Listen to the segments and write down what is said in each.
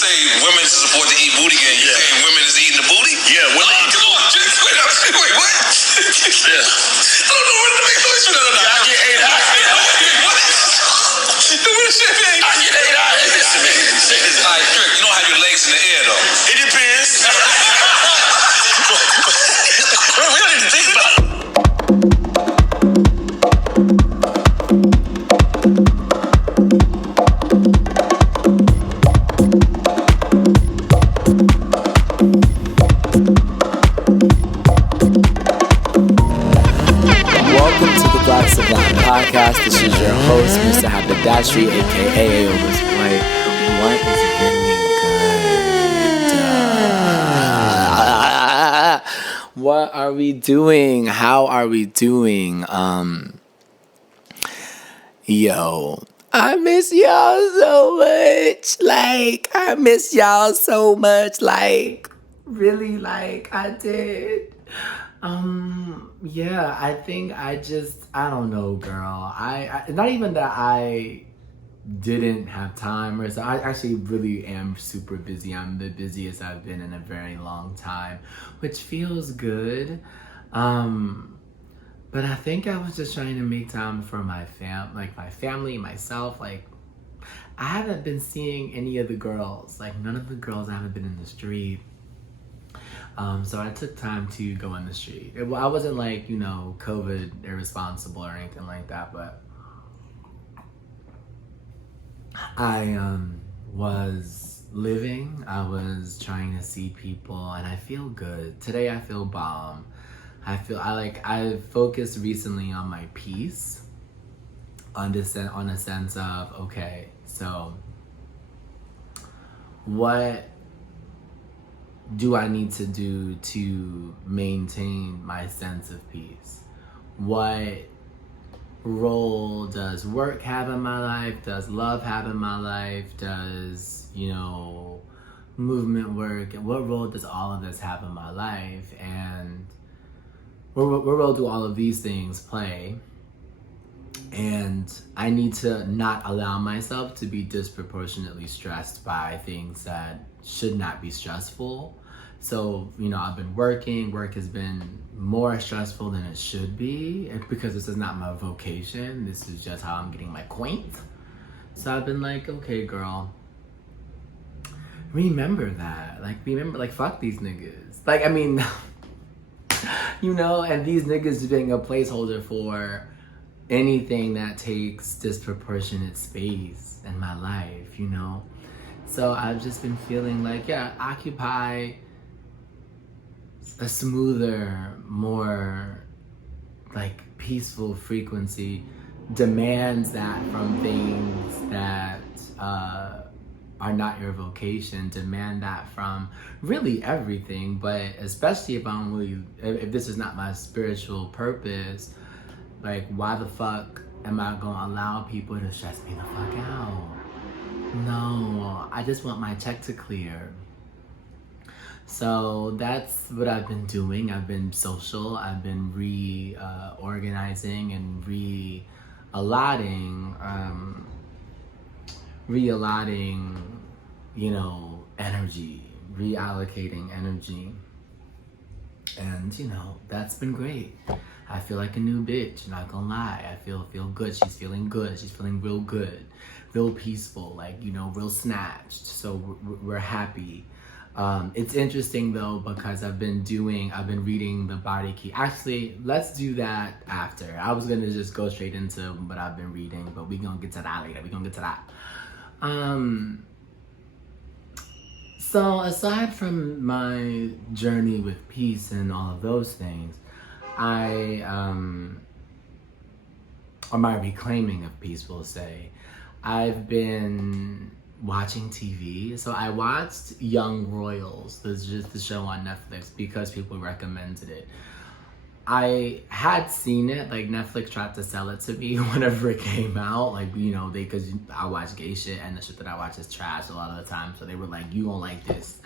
say women is supposed to eat booty again. You saying women is eating the booty? Yeah, women eat the booty. Wait, what? Yeah. I don't know where to make noise for that or not. Yeah, I get 8 eyes. What? I get 8 eyes. Listen, man. All right, Trick, you don't have your legs in the air, though. It depends. We don't need to think about it. Welcome to the Black Sublime podcast. This is your host, Mr. Haberdashery, aka Aova's White. What is really good? What are we doing? How are we doing? Yo, I miss y'all so much. I miss y'all so much. Really, I did. Yeah, I think I don't know, girl. I not even that I didn't have time or so. I actually really am super busy. I'm the busiest I've been in a very long time, which feels good. But I think I was just trying to make time for my family, myself. I haven't been seeing any of the girls. None of the girls I haven't been in the street. So I took time to go in the street. I wasn't COVID irresponsible or anything like that, but I was living. I was trying to see people, and I feel good. Today I feel bomb. I focused recently on my peace, on a sense of, okay, so what do I need to do to maintain my sense of peace? What role does work have in my life? Does love have in my life? Does, movement work? And what role does all of this have in my life? And what role do all of these things play? And I need to not allow myself to be disproportionately stressed by things that should not be stressful. So, I've been working. Work has been more stressful than it should be because this is not my vocation. This is just how I'm getting my coins. So I've been okay, girl, remember that. Fuck these niggas. And these niggas being a placeholder for anything that takes disproportionate space in my life, So I've just been feeling occupy a smoother, more peaceful frequency demands that from things that are not your vocation. Demand that from really everything, but especially if this is not my spiritual purpose, why the fuck am I gonna allow people to stress me the fuck out? No, I just want my check to clear. So that's what I've been doing. I've been social. I've been reorganizing and realigning, energy, reallocating energy. And, that's been great. I feel like a new bitch, not gonna lie. I feel good. She's feeling good. She's feeling real good, real peaceful, real snatched. So we're happy. It's interesting though, because I've been reading the body key. Actually, let's do that after. I was gonna just go straight into what I've been reading, but we're gonna get to that later. So aside from my journey with peace and all of those things, or my reclaiming of peace, we'll say, I've been watching TV. So I watched Young Royals. This is just the show on Netflix because people recommended it. I had seen it, Netflix tried to sell it to me whenever it came out, because I watch gay shit and the shit that I watch is trash a lot of the time. So they were like, you won't like this.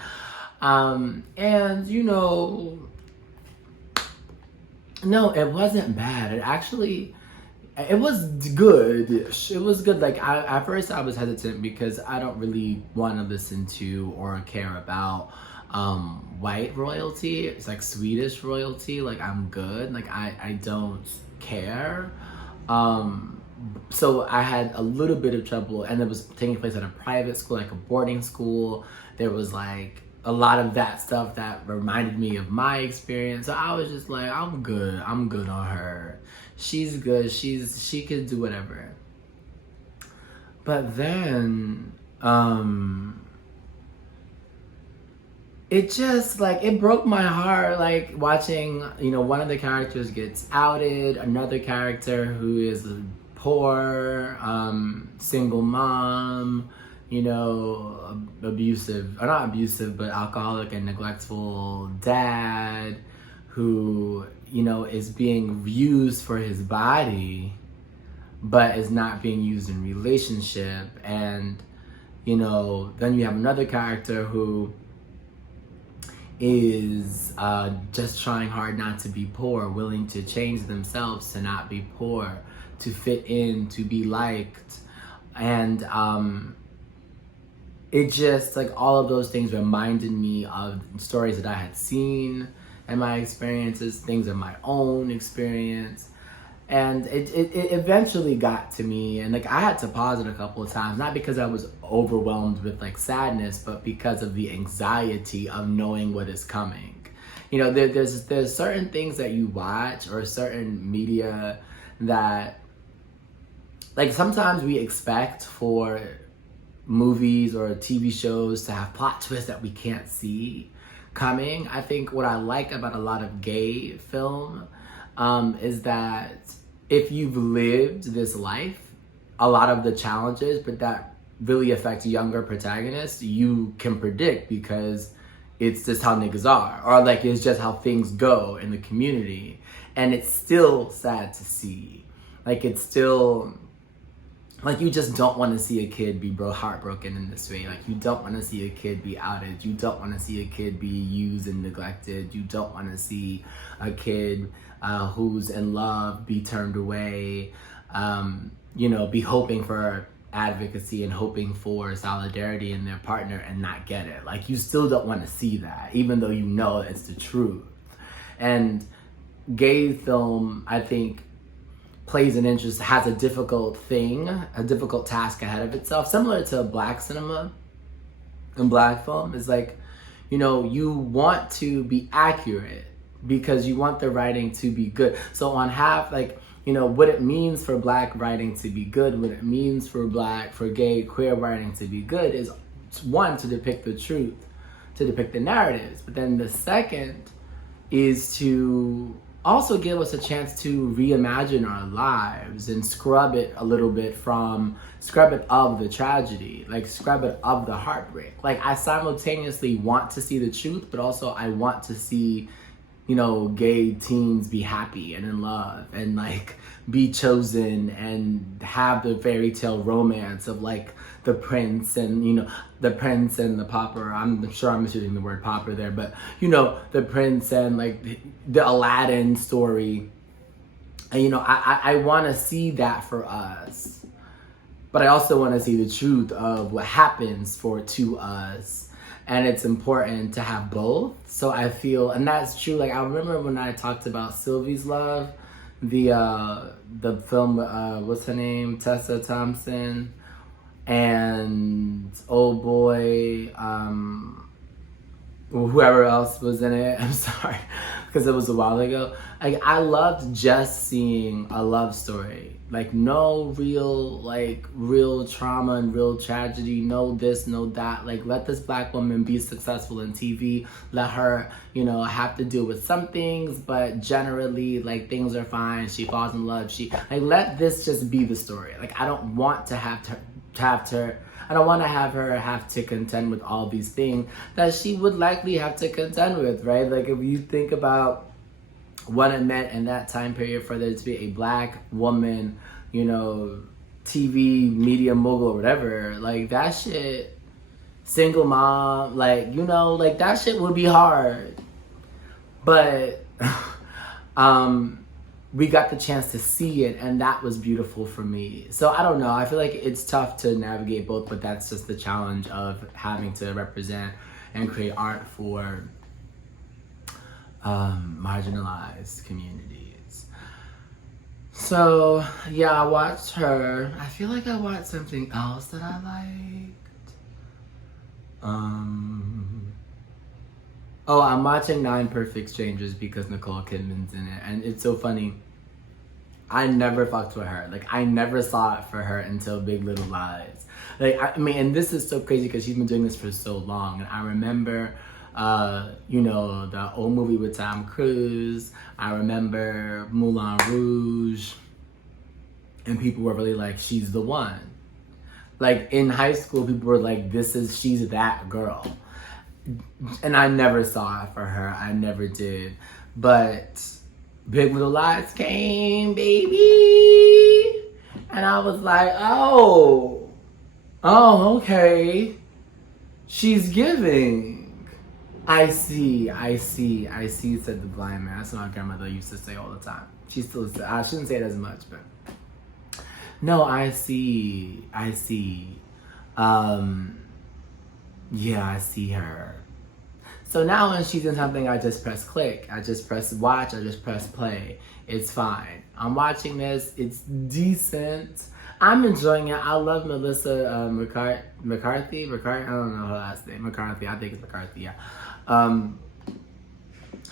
No, it wasn't bad. It actually, it was good. It was good. Like at first I was hesitant because I don't really want to listen to or care about white royalty. It's like Swedish royalty. Like I'm good. Like I don't care. So I had a little bit of trouble, and it was taking place at a private school, like a boarding school. There was like a lot of that stuff that reminded me of my experience. So I was just like, I'm good on her. She's good. She could do whatever. But then, it just like, it broke my heart, like watching, one of the characters gets outed, another character who is a poor, single mom, abusive, or not abusive, but alcoholic and neglectful dad who, is being used for his body, but is not being used in relationship. And, then you have another character who is just trying hard not to be poor, willing to change themselves to not be poor, to fit in, to be liked. And it just, like, all of those things reminded me of stories that I had seen and my experiences, things of my own experience. And it eventually got to me, and like I had to pause it a couple of times, not because I was overwhelmed with like sadness, but because of the anxiety of knowing what is coming. There's certain things that you watch or certain media that, like, sometimes we expect for movies or TV shows to have plot twists that we can't see coming. I think what I like about a lot of gay film is that if you've lived this life, a lot of the challenges, but that really affect younger protagonists, you can predict because it's just how niggas are, or like it's just how things go in the community. And it's still sad to see. Like, it's still, like, you just don't want to see a kid be heartbroken in this way. Like, you don't want to see a kid be outed. You don't want to see a kid be used and neglected. You don't want to see a kid who's in love be turned away, be hoping for advocacy and hoping for solidarity in their partner and not get it. Like, you still don't want to see that, even though you know it's the truth. And gay film, I think, has a difficult task ahead of itself, similar to black cinema and black film. Is like, you want to be accurate because you want the writing to be good. So on half, like, what it means for black writing to be good, what it means for gay, queer writing to be good is, one, to depict the truth, to depict the narratives. But then the second is to also give us a chance to reimagine our lives and scrub it a little bit of the tragedy, like scrub it of the heartbreak. Like, I simultaneously want to see the truth, but also I want to see, gay teens be happy and in love and like be chosen and have the fairy tale romance of like the prince and, the prince and the pauper. I'm sure I'm misusing the word pauper there, but the prince and like the Aladdin story. And, I want to see that for us, but I also want to see the truth of what happens to us. And it's important to have both. So I feel, and that's true. Like, I remember when I talked about Sylvie's Love, the film, what's her name? Tessa Thompson, and oh boy, whoever else was in it. I'm sorry, because it was a while ago. Like, I loved just seeing a love story. Like, no real trauma and real tragedy, no this, no that. Like, let this black woman be successful in TV. Let her, have to deal with some things, but generally, like, things are fine. She falls in love. Let this just be the story. Like, I don't want to have her have to contend with all these things that she would likely have to contend with, right? Like, if you think about what it meant in that time period for there to be a black woman, TV media mogul or whatever, like, that shit, single mom, like, like, that shit would be hard. But we got the chance to see it, and that was beautiful for me. So I don't know, I feel like it's tough to navigate both, but that's just the challenge of having to represent and create art for marginalized communities. So yeah, I watched her. I feel like I watched something else that I liked. Oh, I'm watching Nine Perfect Strangers because Nicole Kidman's in it, and it's so funny. I never fucked with her. Like, I never saw it for her until Big Little Lies. Like, I mean, and this is so crazy because she's been doing this for so long. And I remember, you know, the old movie with Tom Cruise. I remember Moulin Rouge. And people were really like, she's the one. Like, in high school, people were like, she's that girl. And I never saw it for her. I never did. But Big Little Lies came, baby. And I was like, oh, okay. She's giving. I see, said the blind man. That's what my grandmother used to say all the time. She still says, I shouldn't say it as much, but no, I see. Yeah, I see her. So now when she's in something, I just press click. I just press watch. I just press play. It's fine. I'm watching this. It's decent. I'm enjoying it. I love Melissa McCarthy. I don't know her last name. McCarthy. I think it's McCarthy, yeah.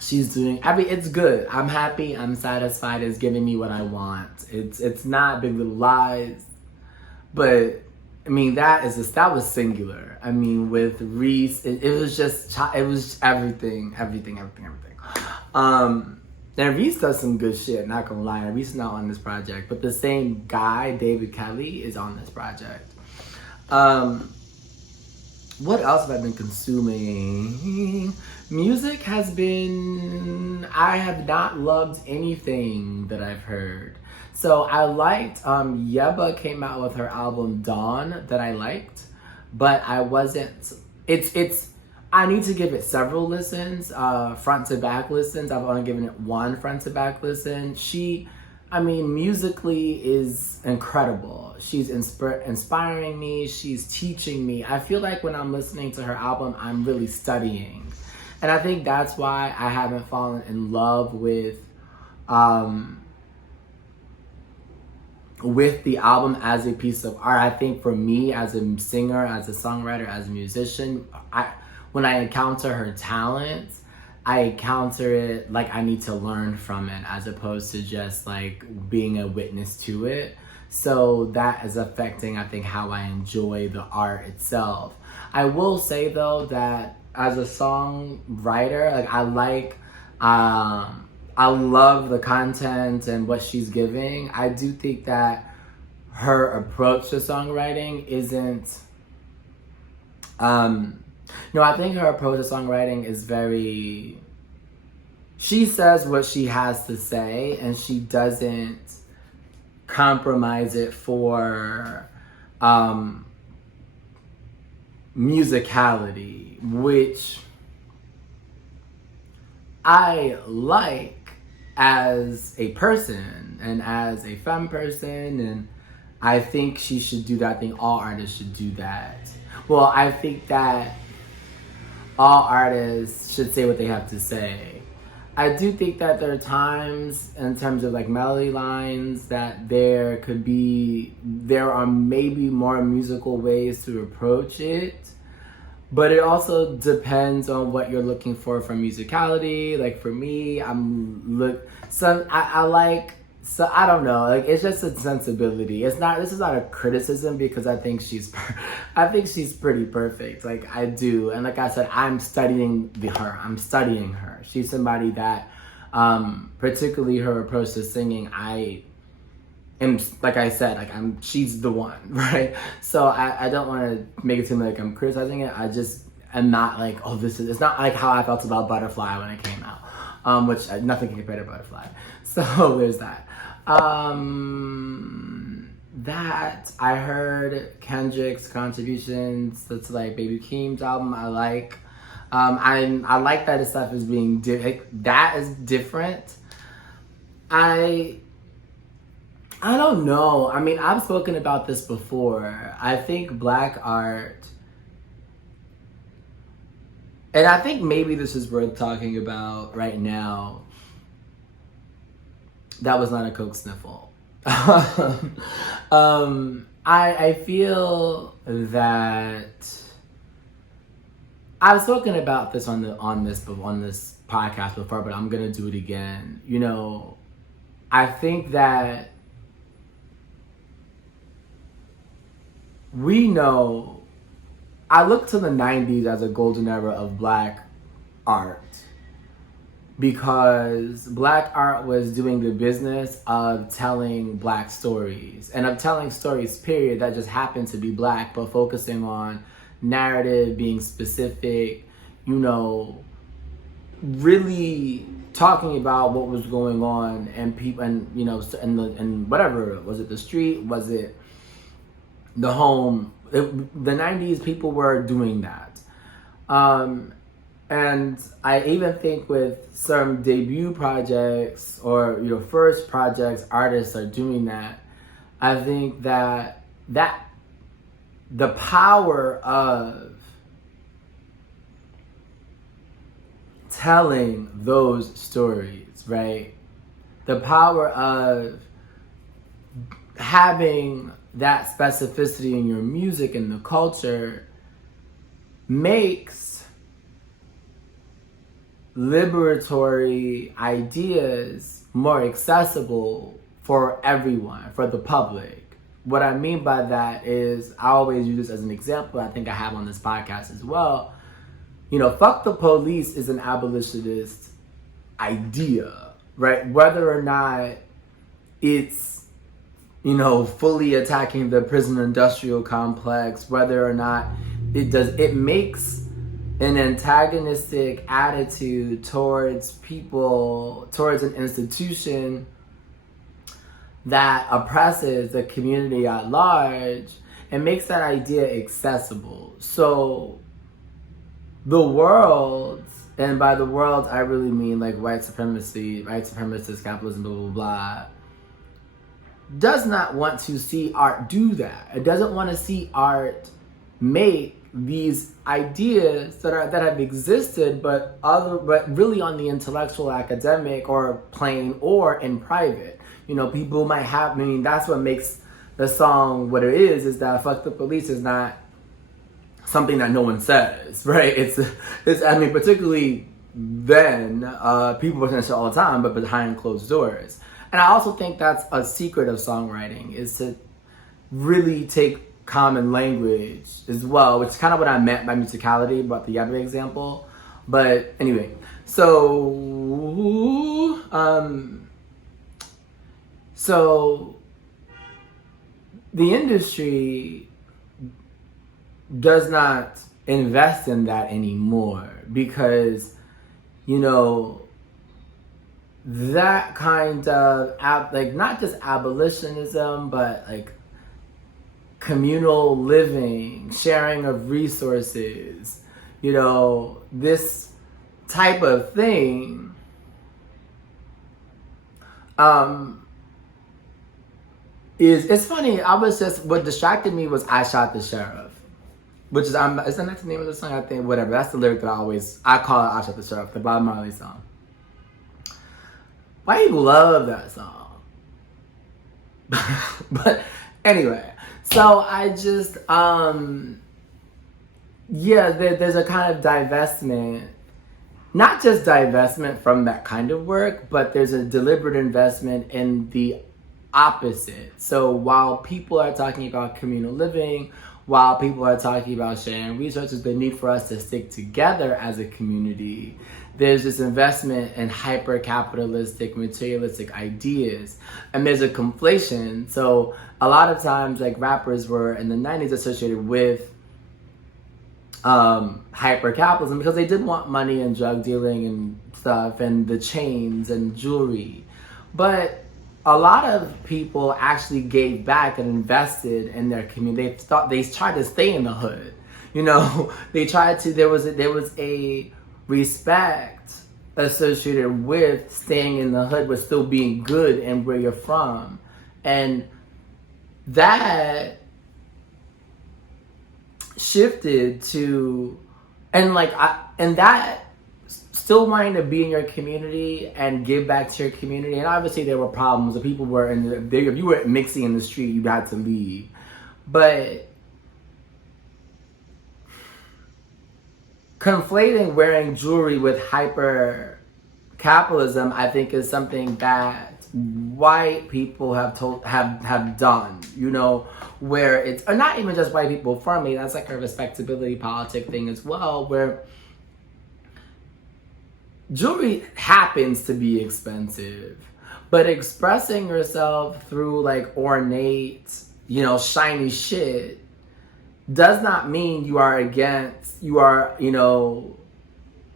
She's doing, I mean, it's good. I'm happy. I'm satisfied. It's giving me what I want. It's not Big Little Lies, but I mean, that was singular. I mean, with Reese, it was everything. And Reese does some good shit, not gonna lie. Reese is not on this project, but the same guy, David Kelly, is on this project. What else have I been consuming? Music I have not loved anything that I've heard. So I liked, Yeba came out with her album Dawn that I liked, but I wasn't, I need to give it several listens, front to back listens. I've only given it one front to back listen. Musically is incredible. She's inspiring me. She's teaching me. I feel like when I'm listening to her album, I'm really studying. And I think that's why I haven't fallen in love with the album as a piece of art. I think for me, as a singer, as a songwriter, as a musician, when I encounter her talent, I encounter it like I need to learn from it as opposed to just like being a witness to it. So that is affecting, I think, how I enjoy the art itself. I will say though that as a songwriter, like I love the content and what she's giving. I do think that her approach to songwriting isn't, I think her approach to songwriting is she says what she has to say and she doesn't compromise it for musicality, which I like as a person and as a femme person, and I think she should do that. I think all artists should do that. Well, I think that all artists should say what they have to say. I do think that there are times in terms of like melody lines that there are maybe more musical ways to approach it. But it also depends on what you're looking for from musicality. Like for me, I don't know. Like it's just a sensibility. This is not a criticism because I think she's pretty perfect. Like I do. And like I said, I'm studying her. She's somebody that, particularly her approach to singing, like I said, she's the one, right? So I don't want to make it seem like I'm criticizing it. I just am not like, it's not like how I felt about Butterfly when it came out, which nothing can compare to Butterfly. So there's that. That I heard Kendrick's contributions. That's like Baby Keem's album. I like. I like that his stuff is being that is different. I don't know. I mean, I've spoken about this before. I think black art, and I think maybe this is worth talking about right now. That was not a Coke sniffle. I feel that I've spoken about this on this podcast before, but I'm gonna do it again. You know, I think that we know. I look to the 90s as a golden era of black art because black art was doing the business of telling black stories and of telling stories, period, that just happened to be black, but focusing on narrative, being specific, you know, really talking about what was going on and people, and you know, and whatever, was it the street, was it the home? The 90s, people were doing that. And I even think with some debut projects or, you know, first projects, artists are doing that. I think that the power of telling those stories, right? The power of having that specificity in your music and the culture makes liberatory ideas more accessible for everyone, for the public. What I mean by that is, I always use this as an example, I think I have on this podcast as well. You know, fuck the police is an abolitionist idea, right? Whether or not it's, you know, fully attacking the prison industrial complex, whether or not it makes an antagonistic attitude towards people, towards an institution that oppresses the community at large, and makes that idea accessible. So the world, and by the world I really mean like white supremacy, white supremacist capitalism, blah, blah, blah, does not want to see art do that. It doesn't want to see art make these ideas that have existed, but really on the intellectual, academic, or plain, or in private. You know, people might have. I mean, that's what makes the song what it is that "fuck the police" is not something that no one says, right? It's. I mean, particularly then, people were saying it all the time, but behind closed doors. And I also think that's a secret of songwriting, is to really take common language as well, which is kind of what I meant by musicality, about the other example. But anyway, so the industry does not invest in that anymore because, you know, that kind of like not just abolitionism, but like communal living, sharing of resources, you know, this type of thing it's funny. What distracted me was "I Shot the Sheriff," which is, isn't that the name of the song? I think, whatever. That's the lyric that I call it "I Shot the Sheriff," the Bob Marley song. Why you love that song? But anyway, so I just, there's a kind of divestment, not just divestment from that kind of work, but there's a deliberate investment in the opposite. So while people are talking about communal living, while people are talking about sharing resources, the need for us to stick together as a community, there's this investment in hyper-capitalistic, materialistic ideas. And there's a conflation. So a lot of times, like, rappers were, in the 90s, associated with hyper-capitalism because they did want money and drug dealing and stuff, and the chains and jewelry. But a lot of people actually gave back and invested in their community. They tried to stay in the hood. You know, they tried to, there was a respect associated with staying in the hood, but still being good and where you're from. And that shifted to, and that still wanting to be in your community and give back to your community. And obviously there were problems. The people were if you were mixing in the street, you had to leave. But conflating wearing jewelry with hyper capitalism, I think, is something that white people have done, where it's, or not even just white people, for me, that's like a respectability politic thing as well, where jewelry happens to be expensive, but expressing yourself through like ornate, shiny shit does not mean you are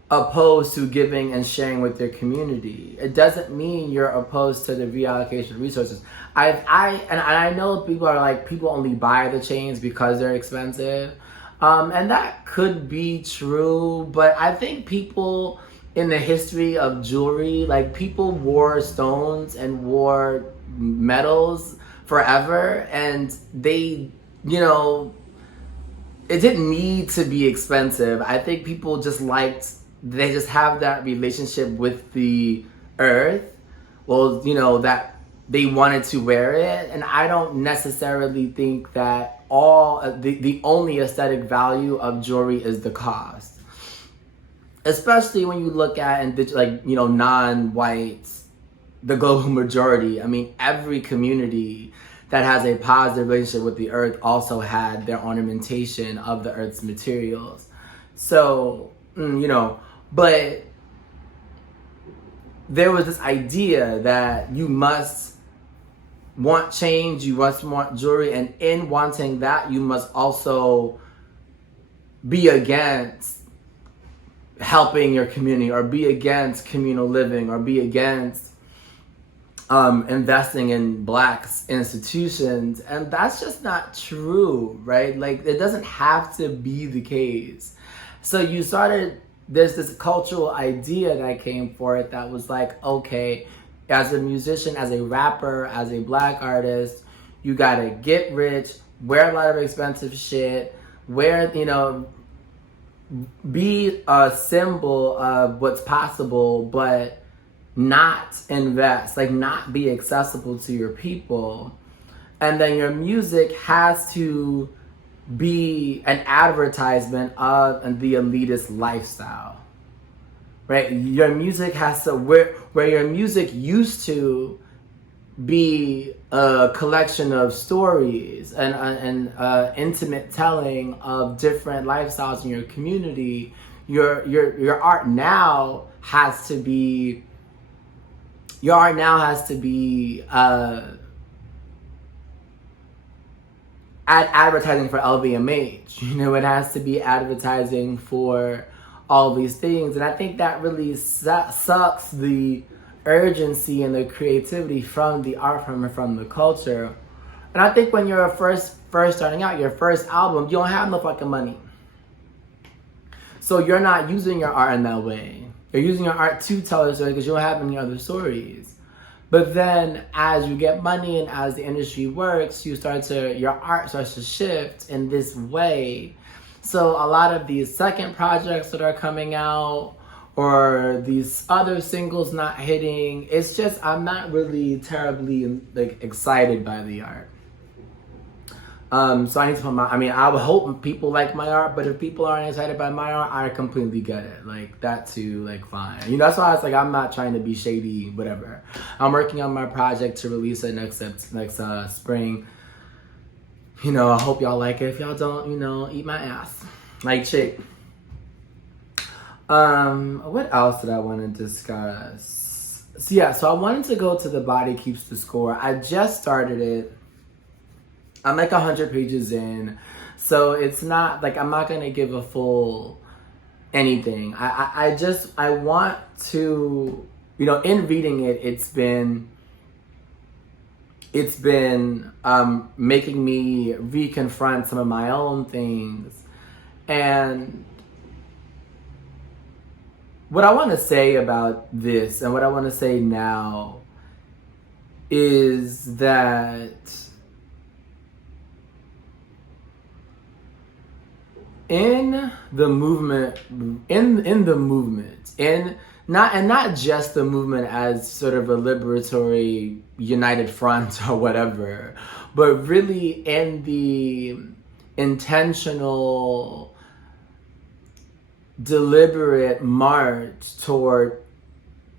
opposed to giving and sharing with your community. It doesn't mean you're opposed to the reallocation of resources. I know people are like, people only buy the chains because they're expensive. And that could be true, but I think people in the history of jewelry, like people wore stones and wore metals forever, and they, it didn't need to be expensive. I think people just they just have that relationship with the earth. Well, that they wanted to wear it. And I don't necessarily think that the only aesthetic value of jewelry is the cost. Especially when you look at, non-whites, the global majority. I mean, every community that has a positive relationship with the earth also had their ornamentation of the earth's materials. So, but there was this idea that you must want change, you must want jewelry, and in wanting that, you must also be against helping your community, or be against communal living, or be against investing in Black institutions. And that's just not true, right? Like, it doesn't have to be the case. So there's this cultural idea that came forth that was like, okay, as a musician, as a rapper, as a Black artist, you gotta get rich, wear a lot of expensive shit, be a symbol of what's possible, but not invest, like not be accessible to your people. And then your music has to be an advertisement of the elitist lifestyle, right? Your music has to, where your music used to be a collection of stories and intimate telling of different lifestyles in your community, your art now has to be advertising for LVMH. It has to be advertising for all these things. And I think that really sucks the urgency and the creativity from the art form and from the culture. And I think when you're first starting out, your first album, you don't have no fucking money. So you're not using your art in that way. You're using your art to tell a story because you don't have any other stories. But then as you get money and as the industry works, your art starts to shift in this way. So a lot of these second projects that are coming out, or these other singles not hitting, it's just, I'm not really terribly excited by the art. So I need to I would hope people like my art, but if people aren't excited by my art, I completely get it. Like, that too, fine. That's why it's I'm not trying to be shady, whatever. I'm working on my project to release it next spring. I hope y'all like it. If y'all don't, eat my ass. Like, chick. What else did I want to discuss? So I wanted to go to The Body Keeps the Score. I just started it. I'm 100 pages in, so it's not I'm not gonna give a full anything. I want to, in reading it, it's been making me reconfront some of my own things. And what I want to say about this and what I want to say now is that in the movement, not just the movement as sort of a liberatory united front or whatever, but really in the intentional, deliberate march toward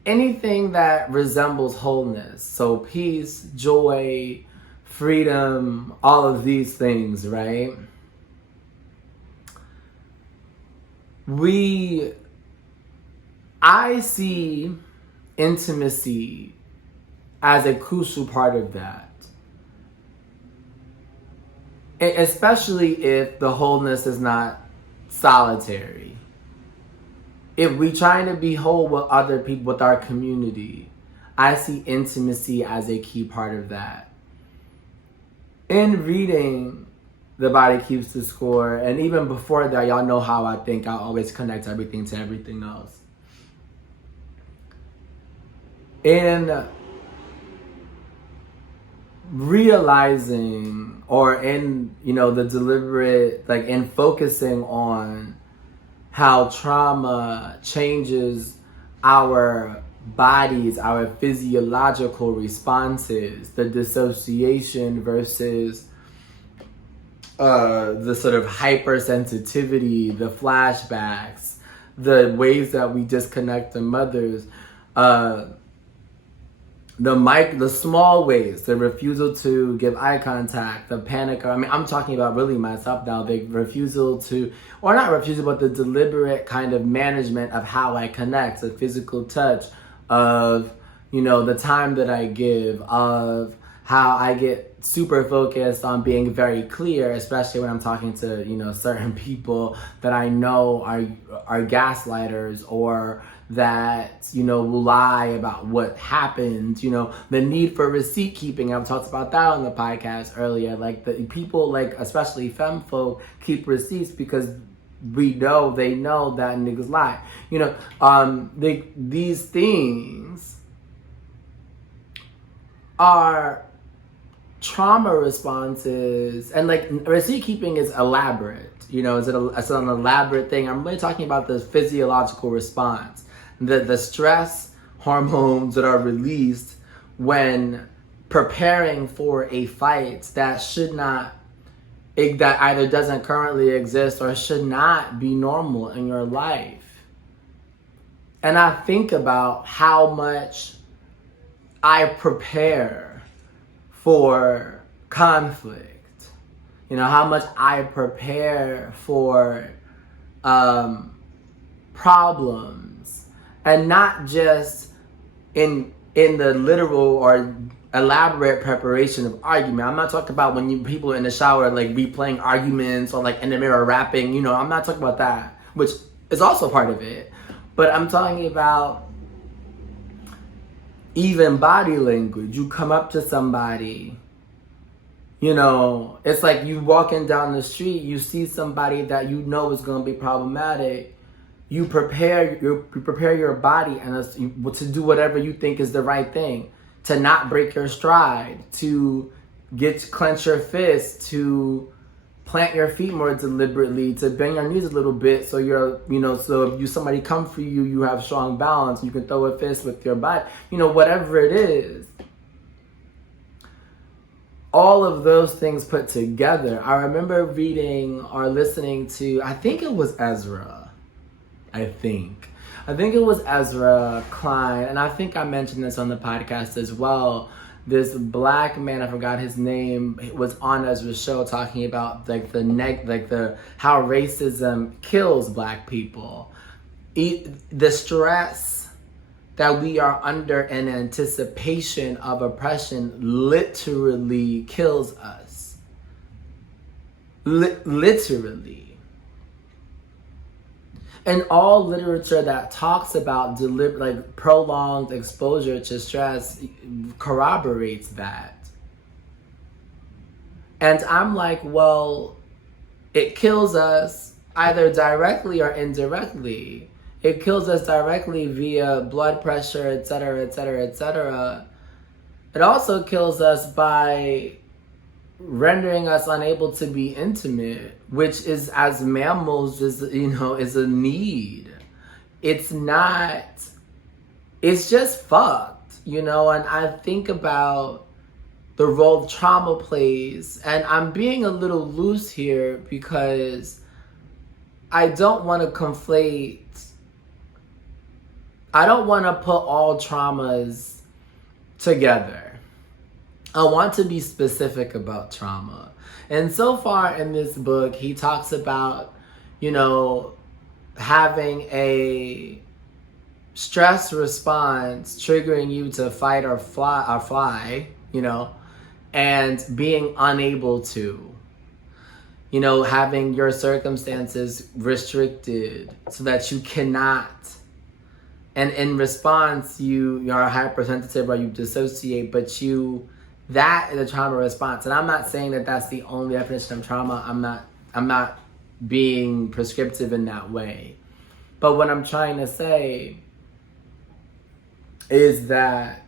anything that resembles wholeness. So peace, joy, freedom, all of these things, right? I see intimacy as a crucial part of that. Especially if the wholeness is not solitary. If we trying to be whole with other people, with our community, I see intimacy as a key part of that. In reading The Body Keeps the Score, and even before that, y'all know how I think I always connect everything to everything else. In realizing, or in, the deliberate, like in focusing on how trauma changes our bodies, our physiological responses, the dissociation versus the sort of hypersensitivity, the flashbacks, the ways that we disconnect from mothers, the small ways, the refusal to give eye contact, the panic. I mean, I'm talking about really myself now. The refusal to, or not refusal, but the deliberate kind of management of how I connect, the physical touch of, the time that I give, of how I get super focused on being very clear, especially when I'm talking to, certain people that I know are gaslighters, or that, will lie about what happened, the need for receipt keeping. I've talked about that on the podcast earlier. Like the people, like especially femme folk, keep receipts because they know that niggas lie. These things are trauma responses, and like receipt keeping is elaborate. It's an elaborate thing. I'm really talking about the physiological response, the stress hormones that are released when preparing for a fight that that either doesn't currently exist or should not be normal in your life. And I think about how much I prepare for conflict, how much I prepare for problems, and not just in the literal or elaborate preparation of argument. I'm not talking about when people in the shower like replaying arguments or like in the mirror rapping, I'm not talking about that, which is also part of it. But I'm talking about even body language. You come up to somebody, it's like you walking down the street, you see somebody that is going to be problematic. You prepare your body and to do whatever you think is the right thing, to not break your stride, to clench your fist, to plant your feet more deliberately, to bend your knees a little bit so so if somebody come for you, you have strong balance. You can throw a fist with your body, whatever it is. All of those things put together. I remember reading or listening to, I think it was Ezra. I think it was Ezra Klein, and I think I mentioned this on the podcast as well. This black man, I forgot his name, was on Ezra's show talking about how racism kills black people. The stress that we are under in anticipation of oppression literally kills us. Literally. And all literature that talks about prolonged exposure to stress corroborates that. And I'm like, well, it kills us either directly or indirectly. It kills us directly via blood pressure, etc., etc., etc. It also kills us by rendering us unable to be intimate, which is, as mammals, is a need. It's not. It's just fucked, And I think about the role trauma plays, and I'm being a little loose here because I don't want to conflate. I don't want to put all traumas together. I want to be specific about trauma. And so far in this book, he talks about, having a stress response triggering you to fight or fly, and being unable to, having your circumstances restricted so that you cannot. And in response, you are hypersensitive or you dissociate, but that is a trauma response. And I'm not saying that that's the only definition of trauma. I'm not being prescriptive in that way. But what I'm trying to say is that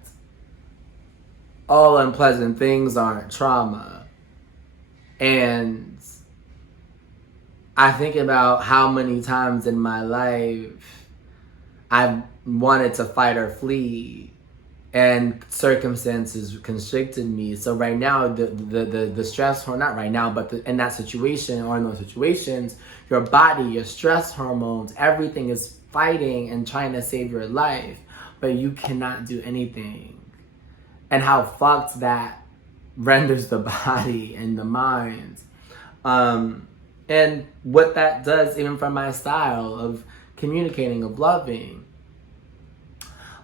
all unpleasant things aren't trauma. And I think about how many times in my life I've wanted to fight or flee, and circumstances constricted me. So right now, the stress hormone, not right now, but in that situation or in those situations, your body, your stress hormones, everything is fighting and trying to save your life, but you cannot do anything. And how fucked that renders the body and the mind. And what that does, even for my style of communicating, of loving,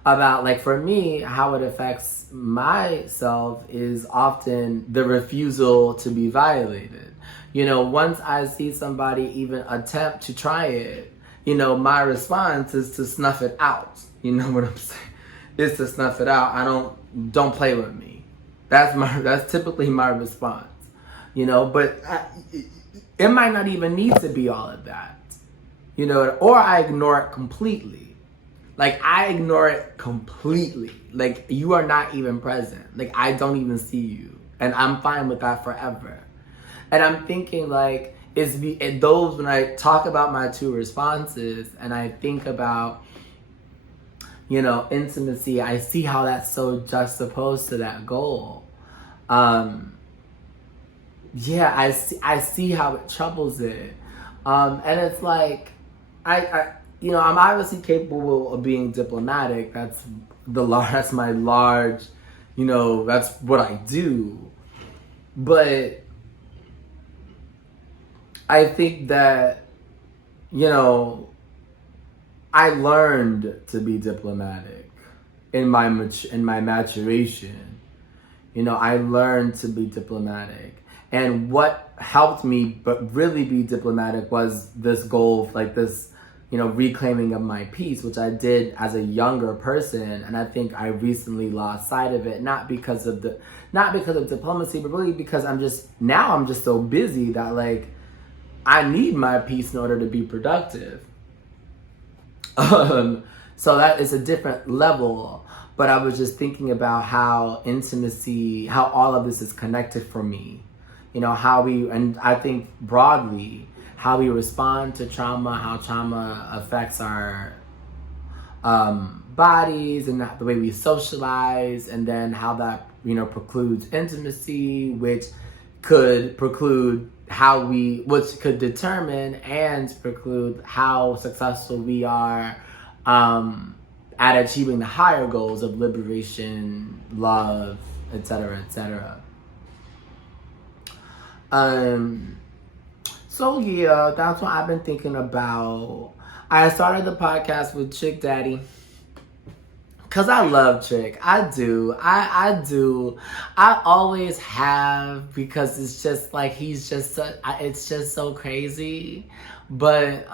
about, like, for me, how it affects myself is often the refusal to be violated. Once I see somebody even attempt to try it, my response is to snuff it out. You know what I'm saying? Is to snuff it out. Don't play with me. That's typically my response. But it might not even need to be all of that. Or I ignore it completely. Like, I ignore it completely. Like, you are not even present. Like, I don't even see you. And I'm fine with that forever. And I'm thinking, like, those, when I talk about my two responses and I think about, intimacy, I see how that's so juxtaposed to that goal. I see how it troubles it. And it's like, I'm obviously capable of being diplomatic. That's my large, that's what I do. But I think that, I learned to be diplomatic in my maturation. I learned to be diplomatic. And what helped me but really be diplomatic was this goal, like this, reclaiming of my peace, which I did as a younger person. And I think I recently lost sight of it, not because of diplomacy, but really because I'm just so busy that, like, I need my peace in order to be productive. So that is a different level. But I was just thinking about how intimacy, how all of this is connected for me. And I think broadly, how we respond to trauma, how trauma affects our bodies and the way we socialize, and then how that, precludes intimacy, which could preclude which could determine and preclude how successful we are at achieving the higher goals of liberation, love, etc., etc. So yeah, that's what I've been thinking about. I started the podcast with Chick Daddy because I love Chick. I do. I do. I always have, because it's just like, it's just so crazy. But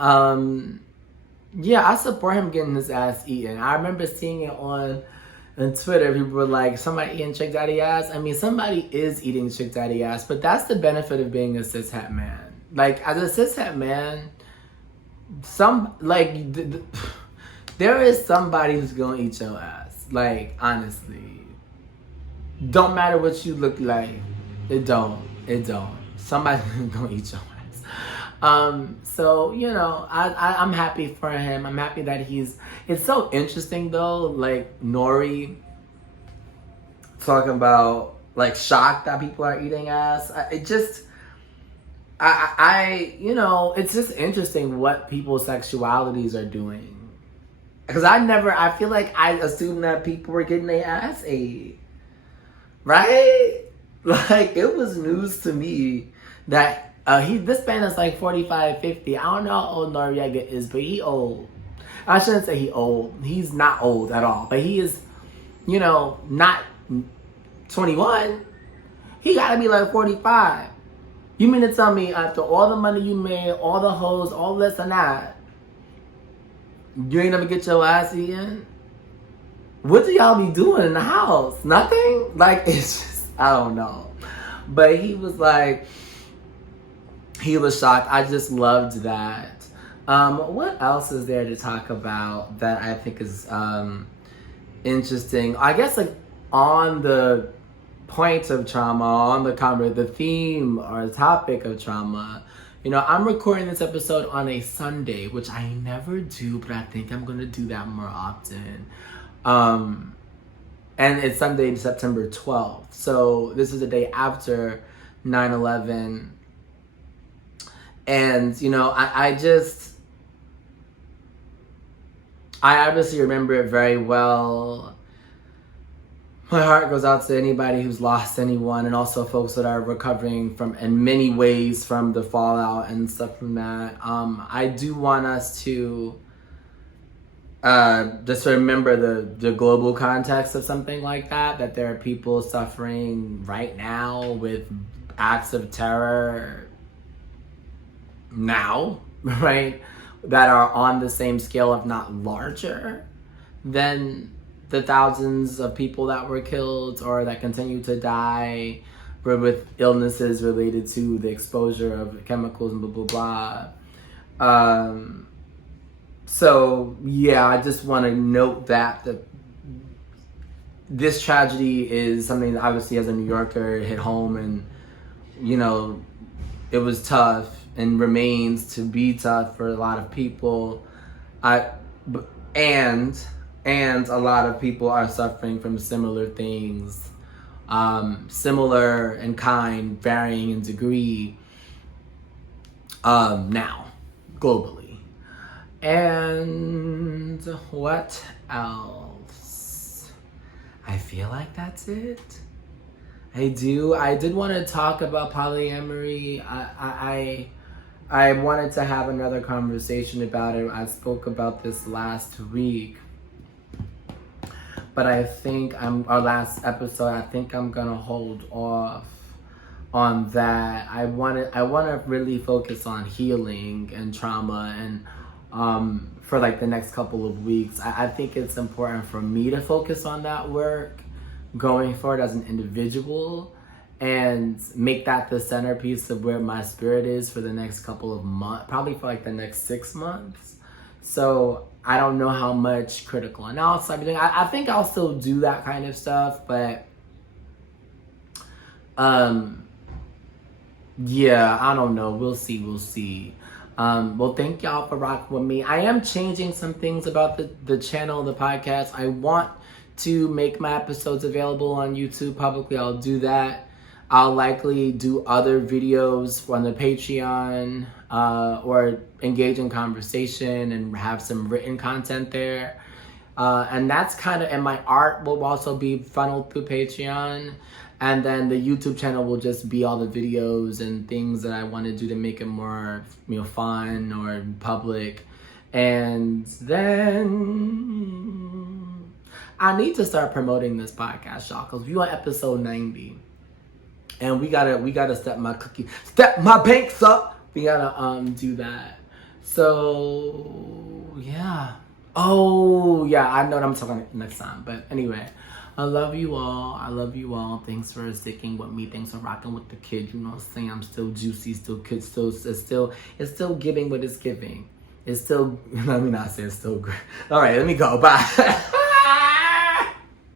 yeah, I support him getting his ass eaten. I remember seeing it on Twitter. People were like, somebody eating Chick Daddy ass. I mean, somebody is eating Chick Daddy ass, but that's the benefit of being a cishet man. Like, as a cishet man, there is somebody who's gonna eat your ass. Like, honestly. Don't matter what you look like. It don't. Somebody's gonna eat your ass. So, you know, I'm happy for him. I'm happy that it's so interesting though, like Nori talking about like shocked that people are eating ass. You know, it's just interesting what people's sexualities are doing. Because I feel like I assumed that people were getting their ass ate. Right? Like, it was news to me that this man is like 45, 50. I don't know how old Noriega is, but he old. I shouldn't say he old. He's not old at all. But he is, you know, not 21. He gotta be like 45. You mean to tell me after all the money you made, all the hoes, all this and that, you ain't never get your ass eaten? What do y'all be doing in the house? Nothing? Like, it's just, I don't know. But he was like, he was shocked. I just loved that. What else is there to talk about that I think is interesting? I guess like on the point of trauma, on the theme or topic of trauma, you know, I'm recording this episode on a Sunday, which I never do, but I think I'm gonna do that more often. And it's Sunday, September 12th. So this is the day after 9/11. And, you know, I obviously remember it very well. My heart goes out to anybody who's lost anyone, and also folks that are recovering from, in many ways, from the fallout and stuff from that. I do want us to just remember the global context of something like that there are people suffering right now with acts of terror now, right, that are on the same scale, if not larger, than the thousands of people that were killed or that continue to die with illnesses related to the exposure of chemicals and blah, blah, blah. So, yeah, I just want to note that this tragedy is something that obviously as a New Yorker hit home, and, you know, it was tough and remains to be tough for a lot of people. And a lot of people are suffering from similar things, similar in kind, varying in degree, now, globally. And what else? I feel like that's it. I did want to talk about polyamory. I wanted to have another conversation about it. I spoke about this last week. But I think our last episode, I think I'm gonna hold off on that. I wanna really focus on healing and trauma, and for like the next couple of weeks. I think it's important for me to focus on that work going forward as an individual, and make that the centerpiece of where my spirit is for the next couple of months, probably for like the next 6 months. So I don't know how much critical analysis I'll be doing. I think I'll still do that kind of stuff, but yeah, I don't know. We'll see. Well, thank y'all for rocking with me. I am changing some things about the channel, the podcast. I want to make my episodes available on YouTube publicly. I'll do that. I'll likely do other videos on the Patreon, or engage in conversation and have some written content there. And that's kind of, and my art will also be funneled through Patreon. And then the YouTube channel will just be all the videos and things that I want to do to make it more, you know, fun or public. And then I need to start promoting this podcast, y'all, because we on episode 90. And we gotta step my banks up. We gotta do that. So yeah. Oh yeah, I know what I'm talking about next time. But anyway, I love you all. Thanks for sticking with me. Thanks for rocking with the kid. You know what I'm saying? I'm still juicy, still kid, it's still giving what it's giving. it's still, let me not say it's still great. All right, let me go. Bye.